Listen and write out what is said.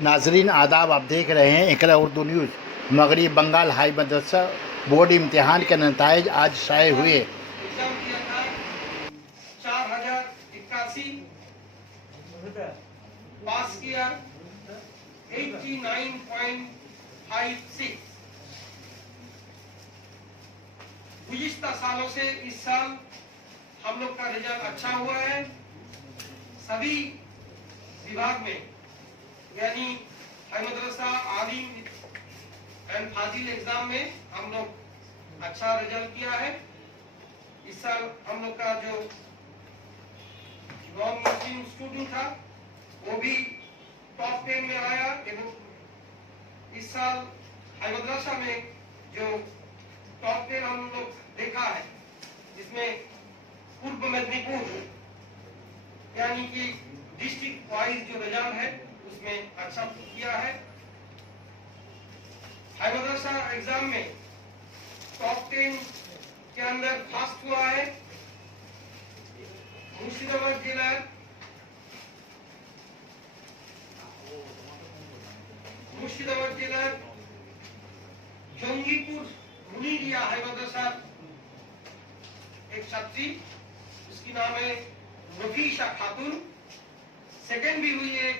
नाजरीन आदाब, आप देख रहे हैं इकरा उर्दू न्यूज़। मगरबी बंगाल हाई मदरसा बोर्ड इम्तिहान के नताइज आज शाये हुए। एग्जाम किया था 4081, पास किया 89.56। गुज़िश्ता सालों से इस साल हम लोग का रिजल्ट अच्छा हुआ है। सभी विभाग में यानी हाई मदरसा, आलिम एंड फाजिल एग्जाम में हम लोग अच्छा रिजल्ट किया है। इस साल हम लोग का जो नॉन मुस्लिम स्टूडेंट था वो भी टॉप 10 में आया। एवं इस साल हाई मदरसा में जो टॉप 10 हम लोग देखा है, जिसमें पूर्व मेदिनीपुर यानी कि डिस्ट्रिक्ट वाइज जो रिजल्ट है उसमें अच्छा किया है। हाई मदरसा एग्जाम में टॉप 10 के अंदर फर्स्ट हुआ है मुर्शिदाबाद जिलार जंगीपुर मुनीरिया हाई मदरसा एक छात्री, उसकी नाम है रफीशा खातून। सेकंड भी हुई है